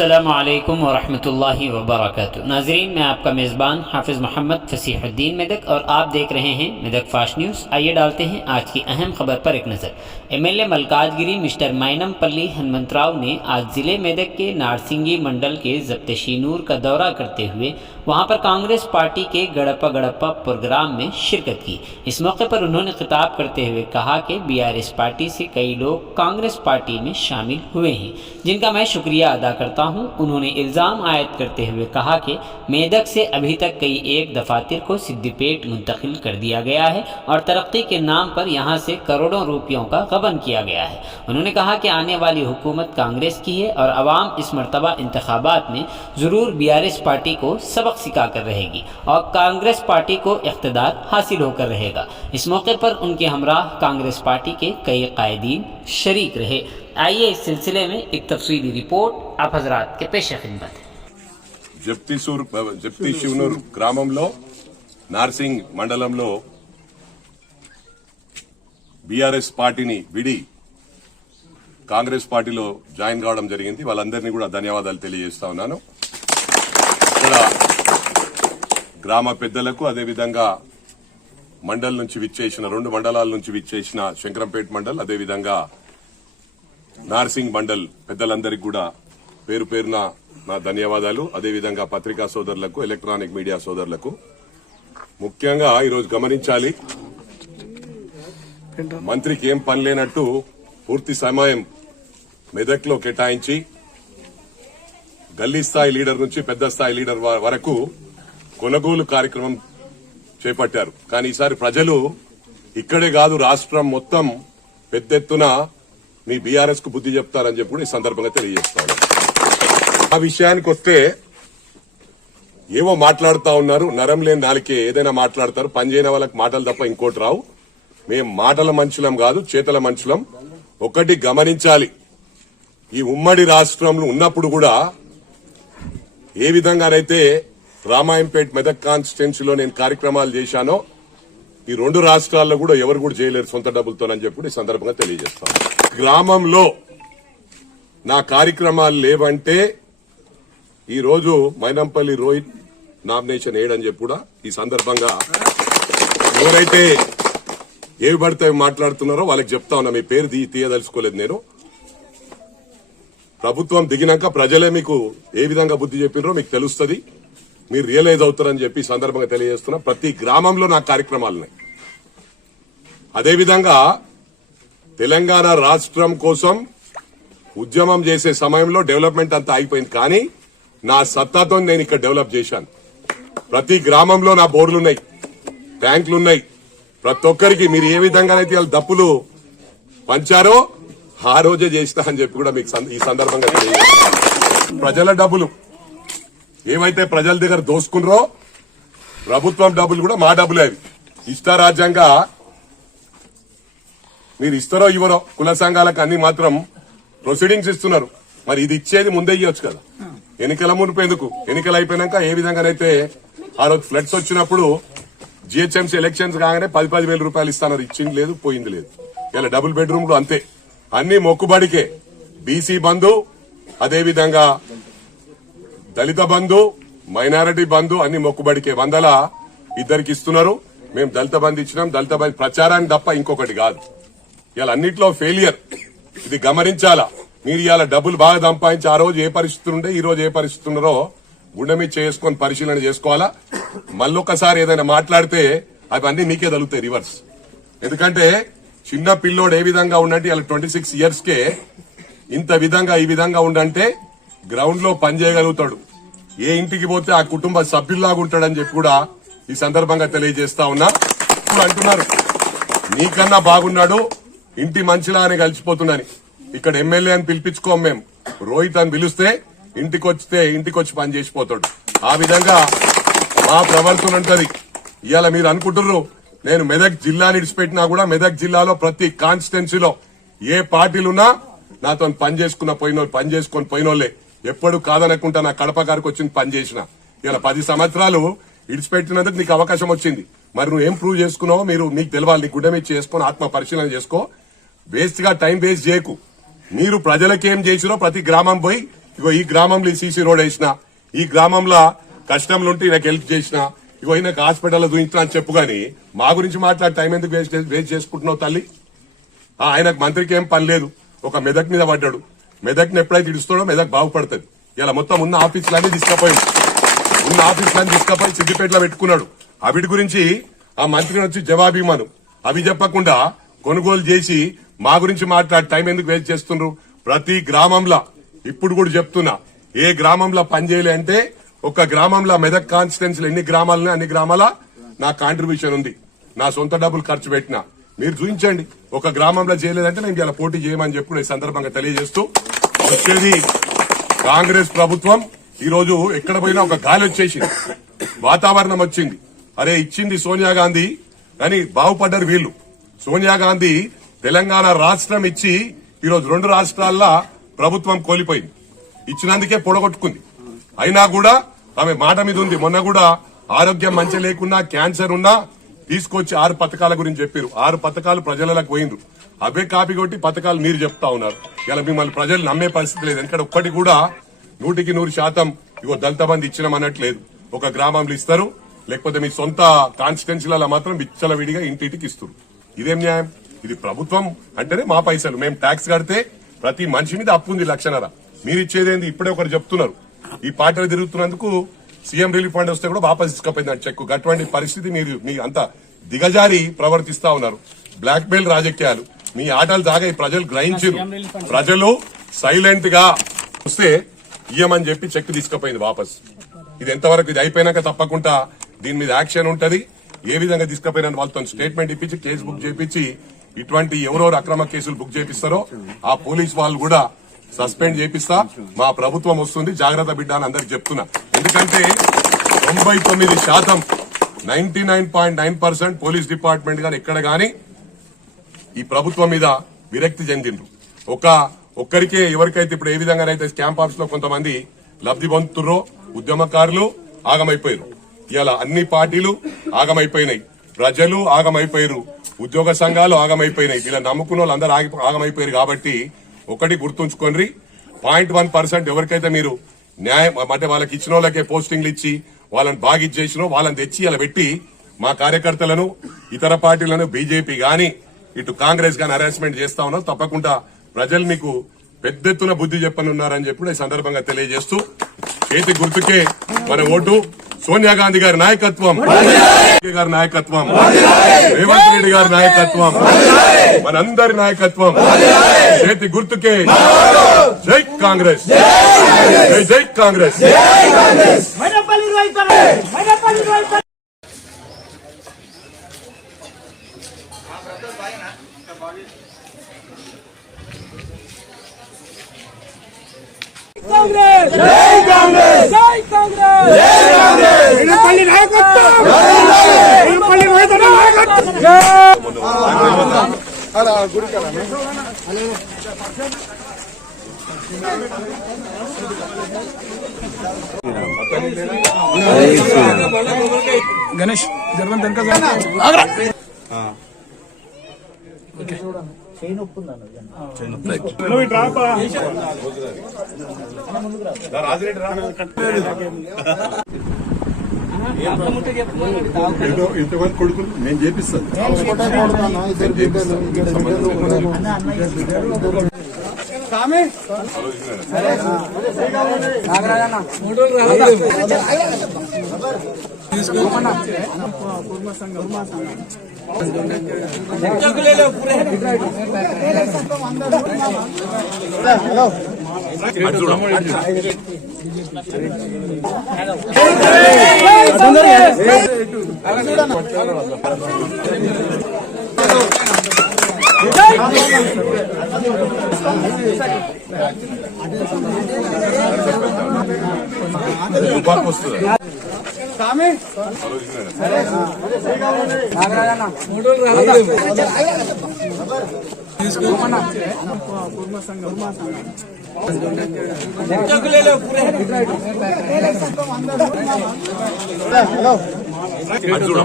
अस्सलामुअलैकुम वरहमतुल्लाहि वबरकातुहू। नाजरीन, मैं आपका मेज़बान हाफिज़ मोहम्मद फसीहुद्दीन मेदक और आप देख रहे हैं मेदक फास्ट न्यूज़। आइए डालते हैं आज की अहम खबर पर एक नज़र। एमएलए मलकाजगिरी मिस्टर माइनमपल्ली हनुमंतराव ने आज ज़िले मेदक के नारसिंगी मंडल के ज़ब्त शीनूर का दौरा करते हुए वहां पर कांग्रेस पार्टी के गड़प्पा गड़प्पा प्रोग्राम में शिरकत की। इस मौके पर उन्होंने खिताब करते हुए कहा कि बीआरएस पार्टी से कई लोग कांग्रेस पार्टी में शामिल हुए हैं, जिनका मैं शुक्रिया अदा करता हूं। उन्होंने इल्ज़ाम आयद करते हुए कहा कि मेदक से अभी तक कई एक दफातर को सिद्दीपेट मुंतकिल कर दिया गया है और तरक्की के नाम पर यहां से करोड़ों रुपयों का गबन किया गया है। उन्होंने कहा कि आने वाली हुकूमत कांग्रेस की है और अवाम इस मरतबा इंतखाबात में ज़रूर बीआरएस पार्टी को सबक सिखा कर रहेगी और कांग्रेस पार्टी को इख्तिदार हासिल होकर रहेगा। इस मौके पर उनके हमराह कांग्रेस पार्टी के कई कायदीन शरीक रहे। आइए इस सिलसिले में एक तफसीली रिपोर्ट आप हजरात के पेश खिदमत है। జప్తి శివనూర్ గ్రామంలో నార్సింగ్ మండలంలో బీఆర్ఎస్ పార్టీని విడి కాంగ్రెస్ పార్టీలో జాయిన్ కావడం జరిగింది. వాళ్ళందరినీ కూడా ధన్యవాదాలు తెలియజేస్తా ఉన్నాను. ఇక్కడ గ్రామ పెద్దలకు అదేవిధంగా మండల్ నుంచి విచ్చేసిన 2 మండలాల నుంచి విచ్చేసిన శంకరంపేట మండల్ అదేవిధంగా నార్సింగ్ మండల్ పెద్దలందరికీ కూడా పేరు పేరున నా ధన్యవాదాలు. అదేవిధంగా పత్రికా సోదరులకు, ఎలక్ట్రానిక్ మీడియా సోదరులకు ముఖ్యంగా ఈరోజు గమనించాలి, మంత్రికి ఏం పని లేనట్టు పూర్తి సమయం మెదక్లో కేటాయించి గల్లీ స్థాయి లీడర్ నుంచి పెద్ద స్థాయి లీడర్ వరకు కొనుగోలు కార్యక్రమం చేపట్టారు. కానీ ఈసారి ప్రజలు ఇక్కడే కాదు రాష్ట్రం మొత్తం పెద్ద ఎత్తున మీ బీఆర్ఎస్ కు బుద్ధి చెప్తారని చెప్పి కూడా ఈ సందర్భంగా తెలియజేస్తాను. ఆ విషయానికి వస్తే ఏవో మాట్లాడుతా ఉన్నారు, నరం లేని నాలికే ఏదైనా మాట్లాడతారు. పనిచేయని వాళ్ళకి మాటలు తప్ప ఇంకోటి రావు. మేం మాటల మనుషులం కాదు, చేతల మనుషులం. ఒకటి గమనించాలి, ఈ ఉమ్మడి రాష్ట్రంలో ఉన్నప్పుడు కూడా ఏ విధంగానైతే రామాయంపేట మెదక్ కాన్స్టిట్యున్సీలో నేను కార్యక్రమాలు చేశానో ఈ 2 రాష్ట్రాల్లో కూడా ఎవరు కూడా చేయలేరు సొంత డబ్బులతోనని చెప్పి ఈ సందర్భంగా తెలియజేస్తాను. గ్రామంలో నా కార్యక్రమాలు లేవంటే ఈ రోజు మైనంపల్లి రోహిత్ నామినేషన్ వేయడని చెప్పి కూడా ఈ సందర్భంగా ఎవరైతే ఏవి పడితే మాట్లాడుతున్నారో వాళ్ళకి చెప్తా ఉన్నా. మీ పేరు తీయదలుచుకోలేదు నేను. ప్రభుత్వం దిగినాక ప్రజలే మీకు ఏ విధంగా బుద్ధి చెప్పినరో మీకు తెలుస్తుంది, మీరు రియలైజ్ అవుతారని చెప్పి సందర్భంగా తెలియజేస్తున్నా. ప్రతి గ్రామంలో నా కార్యక్రమాలున్నాయి. అదేవిధంగా తెలంగాణ రాష్ట్రం కోసం ఉద్యమం చేసే సమయంలో డెవలప్మెంట్ అంతా ఆగిపోయింది, కానీ నా సత్తాతో నేను ఇక్కడ డెవలప్ చేశాను. ప్రతి గ్రామంలో నా బోర్లున్నాయి, ట్యాంకులున్నాయి. ప్రతి ఒక్కరికి మీరు ఏ విధంగానైతే వాళ్ళ దప్పులు పంచారో ఆ రోజే చేస్తా అని చెప్పి కూడా మీకు ఈ సందర్భంగా తెలియజేస్తాను. ప్రజల డబ్బులు ఏవైతే ప్రజల దగ్గర దోసుకున్నారో ప్రభుత్వం డబ్బులు కూడా మా డబ్బులే. అవి ఇష్టారాజ్యంగా మీరు ఇస్తారో ఇవ్వరో కుల సంఘాలకు అన్ని మాత్రం ప్రొసీడింగ్స్ ఇస్తున్నారు. మరి ఇది ఇచ్చేది ముందే ఇవ్వచ్చు కదా, ఎన్నికల మునుపు ఎందుకు? ఎన్నికలు అయిపోయినాక ఏ విధంగానైతే ఆ రోజు ఫ్లడ్స్ వచ్చినప్పుడు జీహెచ్ఎంసీ ఎలక్షన్స్ కాగానే 10,000 రూపాయలు ఇస్తాన్నారు. ఇచ్చింది లేదు, పోయింది లేదు. ఇలా డబుల్ బెడ్రూమ్లు అంతే, అన్ని మొక్కుబడికే. బీసీ బంధు, అదేవిధంగా దళిత బంధు, మైనారిటీ బంధు అన్ని మొక్కుబడికే. 100 ఇస్తున్నారు. మేము దళిత బంధు ఇచ్చినాం. దళిత బంధు ప్రచారానికి తప్ప ఇంకొకటి కాదు. ఇలా అన్నిట్లో ఫెయిలియర్. ఇది గమనించాలా. మీరు ఇవాళ డబ్బులు బాగా సంపాదించి ఆ రోజు ఏ పరిస్థితులు ఉంటే ఈ రోజు ఏ పరిస్థితి ఉన్నారో గుండె మీద చేసుకొని పరిశీలన చేసుకోవాలా. మళ్ళొకసారి ఏదైనా మాట్లాడితే అవన్నీ మీకే తగులుతాయి రివర్స్. ఎందుకంటే చిన్న పిల్లోడు ఏ విధంగా ఉండంటే ఇలా 26 years కే ఇంత విధంగా ఈ విధంగా ఉండంటే గ్రౌండ్ లో పనిచేయగలుగుతాడు. ఏ ఇంటికి పోతే ఆ కుటుంబ సభ్యుల్లాగా ఉంటాడని చెప్పి కూడా ఈ సందర్భంగా తెలియజేస్తా ఉన్నా. ఇప్పుడు అంటున్నారు నీకన్నా బాగున్నాడు, ఇంటి మంచిలానే కలిసిపోతుండని. ఇక్కడ ఎమ్మెల్యే అని పిలిపించుకోం మేము. రోహిత్ అని పిలిస్తే ఇంటికొచ్చి పని చేసిపోతాడు. ఆ విధంగా మా ప్రవర్తన ఉంటది. ఇవాళ మీరు అనుకుంటున్నారు నేను మెదక్ జిల్లాని విడిచిపెట్టినా కూడా మెదక్ జిల్లాలో ప్రతి కాన్స్టిట్యున్సీలో ఏ పార్టీలున్నా నాతో పని చేసుకుని పోయినోళ్లే. ఎప్పుడు కాదనకుండా నా కడప గారికి వచ్చింది పని చేసిన. ఇలా 10 సంవత్సరాలు ఇడిచిపెట్టినందుకు నీకు అవకాశం వచ్చింది. మరి నువ్వు ఏం ప్రూవ్ చేసుకున్నావో మీకు తెలవాలి. నీ గుడ్డ మీద చేసుకుని ఆత్మ పరిశీలన చేసుకో. వేస్ట్ గా టైం వేస్ట్ చేయకు. మీరు ప్రజలకేం చేసిరో ప్రతి గ్రామం పోయి ఇగో ఈ గ్రామంలో ఈ సీసీ రోడ్ వేసిన, ఈ గ్రామంలో కష్టంలో ఉంటే ఈయనకి హెల్ప్ చేసిన, ఇగో ఈయనకు హాస్పిటల్లో చూపించిన అని చెప్పు గాని మా గురించి మాట్లాడే టైం ఎందుకు వేస్ట్ చేసుకుంటున్నావు తల్లి? ఆయనకు మంత్రికి ఏం పని లేదు, ఒక మెదక్ మీద పడ్డాడు. మెదక్ని ఎప్పుడైతే ఇడుస్తాడో మెదక్ బాగుపడుతుంది. ఇలా మొత్తం ఉన్న ఆఫీసులన్నీ తీసుకుపోయింది, ఉన్న ఆఫీసులన్నీ తీసుకుపోయి సిద్దిపేటలో పెట్టుకున్నాడు. అవిటి గురించి ఆ మంత్రిని వచ్చి జవాబిమ్మను అవి చెప్పకుండా కొనుగోలు చేసి మా గురించి మాట్లాడే టైం ఎందుకు వేస్ట్ చేస్తున్నారు? ప్రతి గ్రామంలో ఇప్పుడు కూడా చెప్తున్నా, ఏ గ్రామంలో పనిచేయలే అంటే ఒక గ్రామంలో మెదక్ కాన్స్టిట్యున్సీలో ఎన్ని గ్రామాలని అన్ని గ్రామాల నా కాంట్రిబ్యూషన్ ఉంది, నా సొంత డబ్బులు ఖర్చు పెట్టినా. మీరు చూపించండి, ఒక గ్రామంలో చేయలేదంటే నేను ఇలా పోటీ చేయమని చెప్పి ఈ సందర్భంగా తెలియజేస్తూ, వచ్చేది కాంగ్రెస్ ప్రభుత్వం. ఈ రోజు ఎక్కడ పోయినా ఒక గాలి వచ్చేసింది, వాతావరణం వచ్చింది. అరే ఇచ్చింది సోనియా గాంధీ కానీ బాగుపడ్డారు వీళ్ళు. సోనియా గాంధీ తెలంగాణ రాష్ట్రం ఇచ్చి ఈరోజు 2 రాష్ట్రాల్లో ప్రభుత్వం కోల్పోయింది, ఇచ్చినందుకే పొడగొట్టుకుంది. అయినా కూడా ఆమె మాట మీద ఉంది. మొన్న కూడా ఆరోగ్యం మంచి లేకున్నా క్యాన్సర్ ఉన్నా తీసుకొచ్చి 6 పథకాల గురించి చెప్పారు. 6 పథకాలు ప్రజలకు పోయిండ్రు, అవే కాపీ కొట్టి పథకాలు మీరు చెప్తా ఉన్నారు. ఇలా మిమ్మల్ని ప్రజలు నమ్మే పరిస్థితి లేదు. ఎందుకంటే ఒక్కటి కూడా 100% ఇగో దళిత బంధు ఇచ్చినామన్నట్లేదు. ఒక గ్రామంలో ఇస్తారు, లేకపోతే మీ సొంత కాన్స్టిట్యున్సీలలో మాత్రం విచ్చలవిడిగా ఇంటింటికి ఇస్తారు. ఇదేం న్యాయం? ఇది ప్రభుత్వం అంటేనే మా పైసలు, మేము ట్యాక్స్ కడితే ప్రతి మనిషి మీద అప్పు ఉంది 1,00,000. మీరు ఇచ్చేదేంది? ఇప్పుడే ఒకరు చెప్తున్నారు, ఈ పార్టీలు తిరుగుతున్నందుకు సీఎం రిలీఫ్ ఫండ్ వస్తే కూడా వాపస్ తీసుకుపోయింది చెక్కు. అటువంటి పరిస్థితి మీ అంత దిగజారి ప్రవర్తిస్తా ఉన్నారు. బ్లాక్ మెయిల్ రాజకీయాలు, మీ ఆటలు దాగా ఈ ప్రజలు గ్రహించారు. ప్రజలు సైలెంట్ గా వస్తే ఇయ్యమని చెప్పి చెక్ తీసుకుపోయింది వాపస్. ఇది ఎంతవరకు? ఇది అయిపోయినాక తప్పకుండా దీని మీద యాక్షన్ ఉంటది. ఏ విధంగా తీసుకుపోయినా వాళ్ళతో స్టేట్మెంట్ ఇప్పించి కేసు బుక్ చేయించి ఇటువంటి ఎవరెవరు అక్రమ కేసులు బుక్ చేపిస్తారో ఆ పోలీస్ వాళ్ళు కూడా సస్పెండ్ చేపిస్తా. మా ప్రభుత్వం వస్తుంది, జాగ్రత్త బిడ్డ అని అందరికి చెప్తున్నా. ఎందుకంటే 99% 99.9% పోలీస్ డిపార్ట్మెంట్ గాని ఎక్కడ గాని ఈ ప్రభుత్వం మీద విరక్తి చెందిండ్రు. ఒక్కరికే ఎవరికైతే ఇప్పుడు ఏ విధంగానైతే క్యాంప్ ఆఫీస్ లో కొంతమంది లబ్ధి పొందుతుర్రో ఉద్యమకారులు ఆగమైపోయారు. ఇలా అన్ని పార్టీలు ఆగమైపోయినాయి, ప్రజలు ఆగమైపోయారు, ఉద్యోగ సంఘాలు ఆగమైపోయినాయి. ఇలా నమ్ముకున్న వాళ్ళందరూ ఆగమైపోయారు. కాబట్టి ఒకటి గుర్తుంచుకోండి, 0.1% ఎవరికైతే మీరు న్యాయం అంటే వాళ్ళకి ఇచ్చిన వాళ్ళకే పోస్టింగ్లు ఇచ్చి వాళ్ళని బాగా ఇచ్చేసినో వాళ్ళని తెచ్చి ఇలా పెట్టి మా కార్యకర్తలను ఇతర పార్టీలను బీజేపీ గాని ఇటు కాంగ్రెస్ గాని హరాస్మెంట్ చేస్తా ఉన్నారు. తప్పకుండా ప్రజలు మీకు పెద్ద ఎత్తున బుద్ధి చెప్పనున్నారని చెప్పి ఈ సందర్భంగా తెలియజేస్తూ, చేతి గుర్తుకే మన ఓటు. సోనియా గాంధీ గారి నాయకత్వం, గారి నాయకత్వం, రేవంత్ రెడ్డి గారి నాయకత్వం, మనందరి నాయకత్వం. చేతి గుర్తుకే జై కాంగ్రెస్, జై జై కాంగ్రెస్. కాంగ్రెస్ జై కాంగ్రెస్ జై కాంగ్రెస్ జై కాంగ్రెస్ ఎనపల్లి నాయకత్వం ఎనపల్లి నాయకత్వం అలా గుడికరా గణేష్ జర్మన్ దనక ఆగ్రా ఓకే చైన్ ఒప్పుందన్న చైన్ రైట్ నువ్వు డ్రాపా రాజిరెడ్డి రా ఇంతమంది కొడుకులు నేను చేపిస్తాను. వస్తుంది హలో అది చూడు.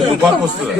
తుపాకు వస్తుంది.